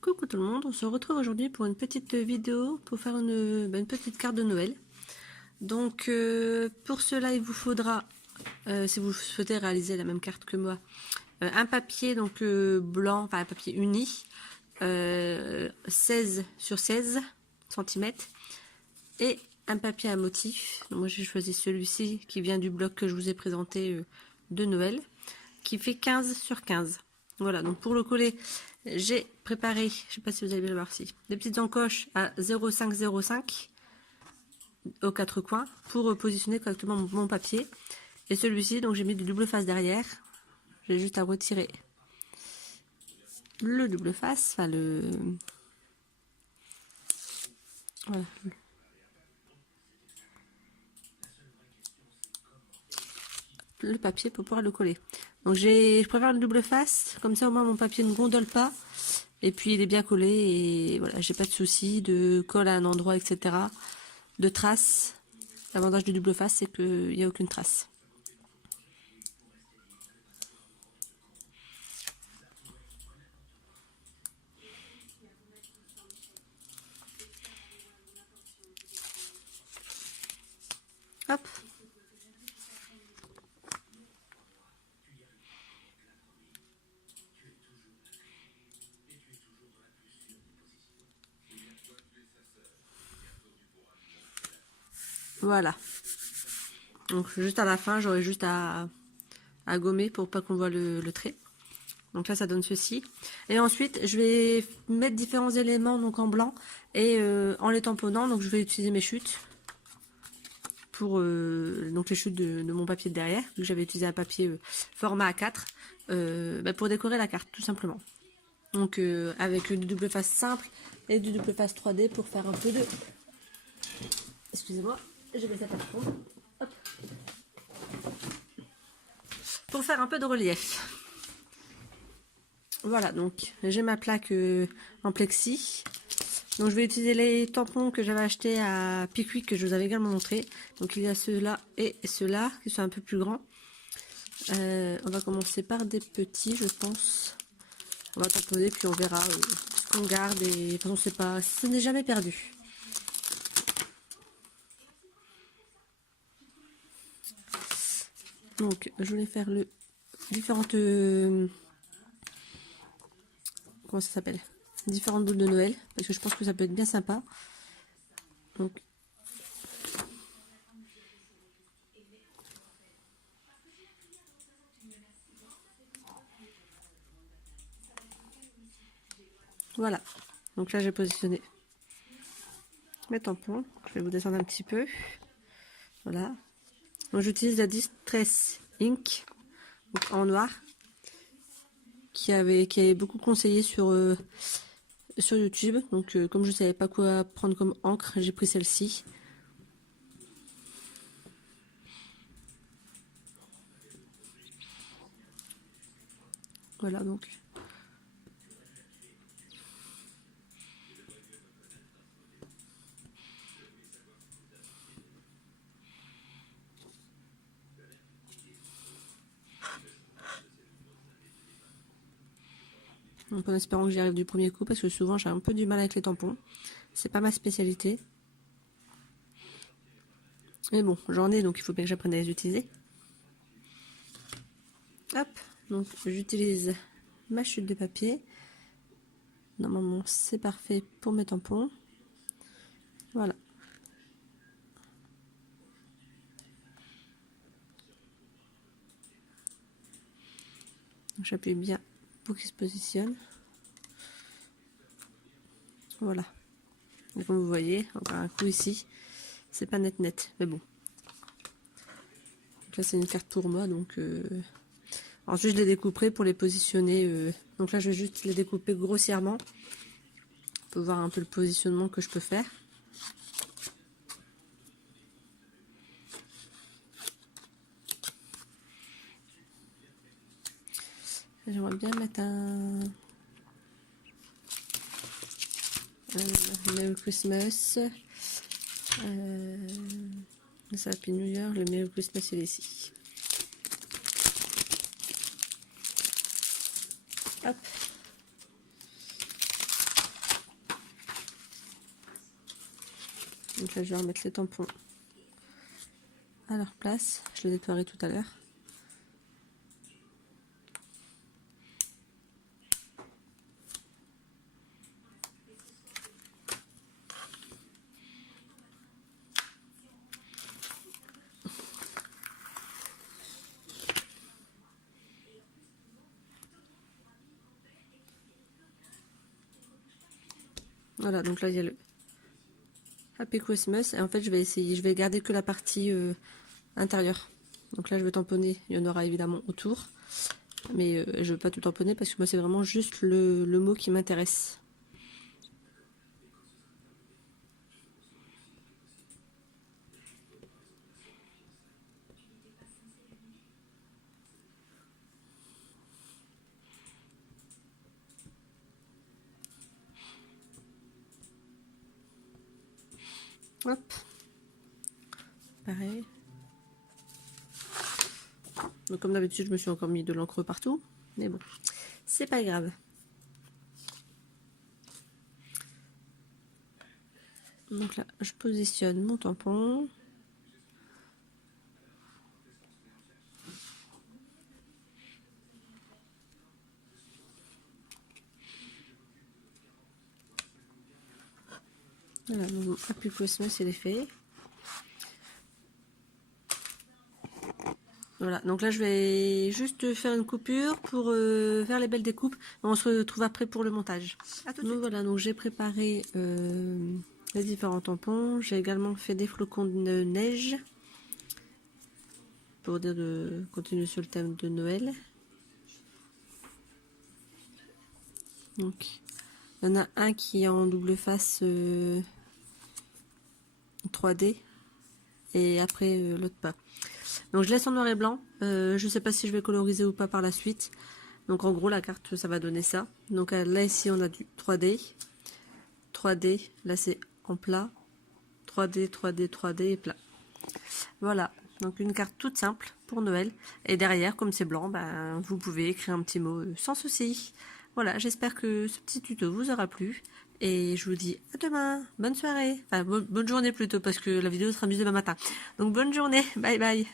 Coucou tout le monde, on se retrouve aujourd'hui pour une petite vidéo pour faire une petite carte de Noël. Donc pour cela il vous faudra, si vous souhaitez réaliser la même carte que moi, un papier donc blanc, enfin un papier uni, 16 sur 16 cm et un papier à motif. Donc moi j'ai choisi celui-ci qui vient du bloc que je vous ai présenté de Noël, qui fait 15 sur 15. Voilà, donc pour le coller, j'ai préparé, je ne sais pas si vous allez bien le voir ici, des petites encoches à 0,5 aux quatre coins pour positionner correctement mon papier. Et celui-ci, donc j'ai mis du double face derrière. J'ai juste à retirer le double face, enfin voilà. Le papier pour pouvoir le coller. Donc je préfère le double face, comme ça au moins mon papier ne gondole pas. Et puis il est bien collé et voilà, j'ai pas de souci de colle à un endroit, etc. De traces. L'avantage du double face, c'est qu'il n'y a aucune trace. Hop. Voilà. Donc juste à la fin, j'aurai juste à gommer pour pas qu'on voit le trait. Donc là, ça donne ceci. Et ensuite, je vais mettre différents éléments donc en blanc et en les tamponnant. Donc je vais utiliser mes chutes pour donc les chutes de mon papier de derrière. Vu que j'avais utilisé un papier format A4 pour décorer la carte, tout simplement. Donc avec du double face simple et du double face 3D pour faire un peu de... Excusez-moi, je vais ça par contre. Hop. Pour faire un peu de relief. Voilà, donc j'ai ma plaque en plexi. Donc je vais utiliser les tampons que j'avais achetés à Pickwick, que je vous avais également montré. Donc il y a ceux-là et ceux-là qui sont un peu plus grands. On va commencer par des petits, je pense. On va tamponner puis on verra ce qu'on garde. Et de toute façon, c'est pas, ce n'est jamais perdu. Donc je voulais faire le différentes comment ça s'appelle, différentes boules de Noël, parce que je pense que ça peut être bien sympa. Donc voilà, donc là j'ai positionné mes tampons. Je vais vous descendre un petit peu. Voilà, donc j'utilise la Distress Ink, donc en noir, qui avait beaucoup conseillé sur YouTube. Donc comme je savais pas quoi prendre comme encre, j'ai pris celle-ci. Voilà, donc en espérant que j'y arrive du premier coup, parce que souvent j'ai un peu du mal avec les tampons. C'est pas ma spécialité. Mais bon, j'en ai, donc il faut bien que j'apprenne à les utiliser. Hop, donc j'utilise ma chute de papier. Normalement, c'est parfait pour mes tampons. Voilà. J'appuie bien pour qu'il se positionne. Voilà. Et comme vous voyez, encore un coup ici, c'est pas net, mais bon. Donc là, c'est une carte pour moi, donc ensuite je les découperai pour les positionner. Donc là, je vais juste les découper grossièrement pour voir un peu le positionnement que je peux faire. J'aimerais bien mettre un Merry Christmas. Ça Happy New Year, le Merry Christmas il est ici. Hop. Donc là, je vais remettre les tampons à leur place. Je les nettoierai tout à l'heure. Voilà, donc là il y a le Happy Christmas. Et en fait, je vais garder que la partie intérieure. Donc là, je vais tamponner. Il y en aura évidemment autour. Mais je ne veux pas tout tamponner parce que moi, c'est vraiment juste le mot qui m'intéresse. Hop. Pareil. Donc comme d'habitude, je me suis encore mis de l'encre partout. Mais bon, c'est pas grave. Donc là, je positionne mon tampon. Voilà, donc Happy Christmas, il est fait. Voilà, donc là je vais juste faire une coupure pour faire les belles découpes. On se retrouve après pour le montage. Donc voilà, donc j'ai préparé les différents tampons. J'ai également fait des flocons de neige pour dire de continuer sur le thème de Noël. Donc il y en a un qui est en double face 3D et après l'autre pas. Donc je laisse en noir et blanc. Je sais pas si je vais coloriser ou pas par la suite. Donc en gros la carte ça va donner ça. Donc là ici on a du 3D. 3D, là c'est en plat. 3D, 3D, 3D et plat. Voilà, donc une carte toute simple pour Noël. Et derrière, comme c'est blanc, ben, vous pouvez écrire un petit mot sans souci. Voilà, j'espère que ce petit tuto vous aura plu. Et je vous dis à demain. Bonne soirée. Enfin, bonne journée plutôt parce que la vidéo sera mise demain matin. Donc bonne journée. Bye bye.